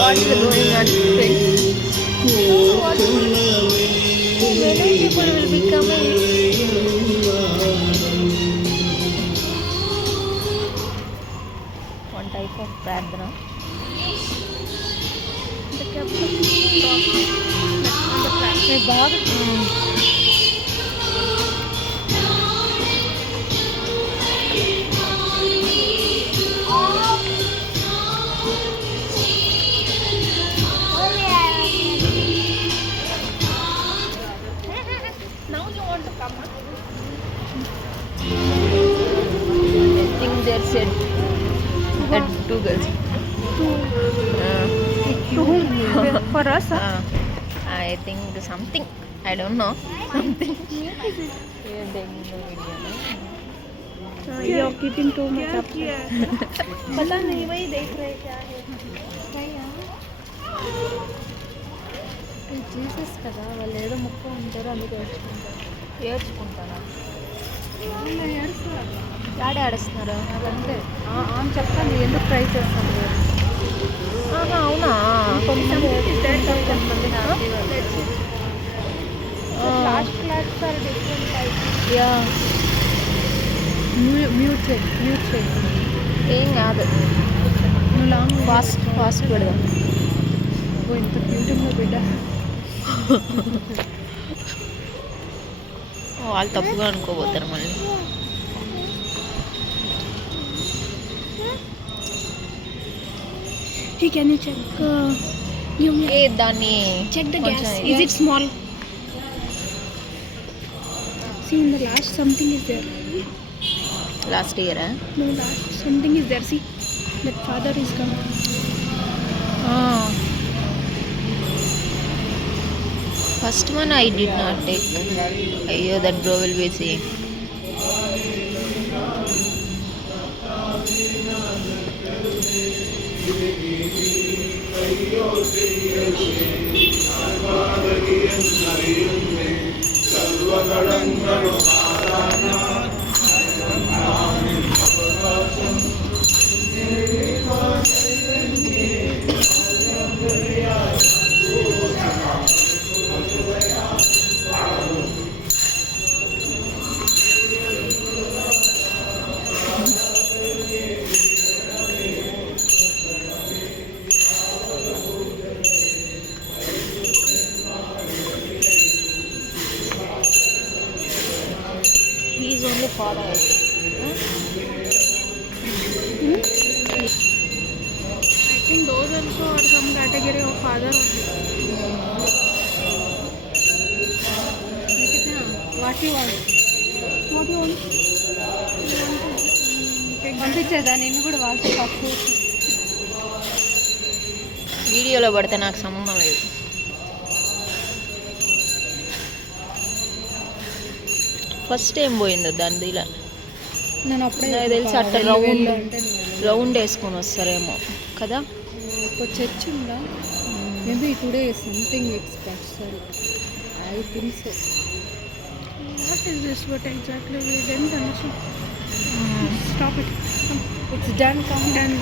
What is going on, friends? What many people will be coming. One type of pradhana. The kept on the platform. Bag. Now you want to come? I think they said that two girls. To whom? For us? I think something. I don't know. Something. You're keeping too much up. पता नहीं वही देख रहे क्या है జీసస్ కదా వాళ్ళు ఏదో ముక్క ఉంటారు అందుకు ఏడ్చుకుంటారా డాడీ ఆడేస్తున్నారు అదంతే అని చెప్తాను ఎందుకు ట్రై చేస్తాను అవునా కొంతమంది last class are different type యా మ్యూట్ చేయి ఏం కాదు నువ్వు లాంగ్ ఫాస్ట్ పెడదాం ఇంత క్యూట్ ఉందో బిడ్డ వాళ్ళు తప్పుగా అనుకోబోతారు మళ్ళీ can you check ఏ దాన్ని check the gas is it small see in the last something is there last year no last something is there see that father is come first one I did not take అయ్యో that bro will be seeing he is only father I think those also are some category of father only what you want పంపించేదా నిన్ను కూడా వాళ్ళతో పప్పు వీడియోలో పడితే నాకు సంబంధం లేదు ఫస్ట్ ఏం పోయిందో దాని ఇలా నేను అప్పుడే నాకు తెలిసి అట్ట రౌండ్ వేసుకొని వస్తారేమో కదా ఒక చర్చ్ ఉందా maybe today something expert sir I think so what is this what exactly we don't understand stop it it's done come done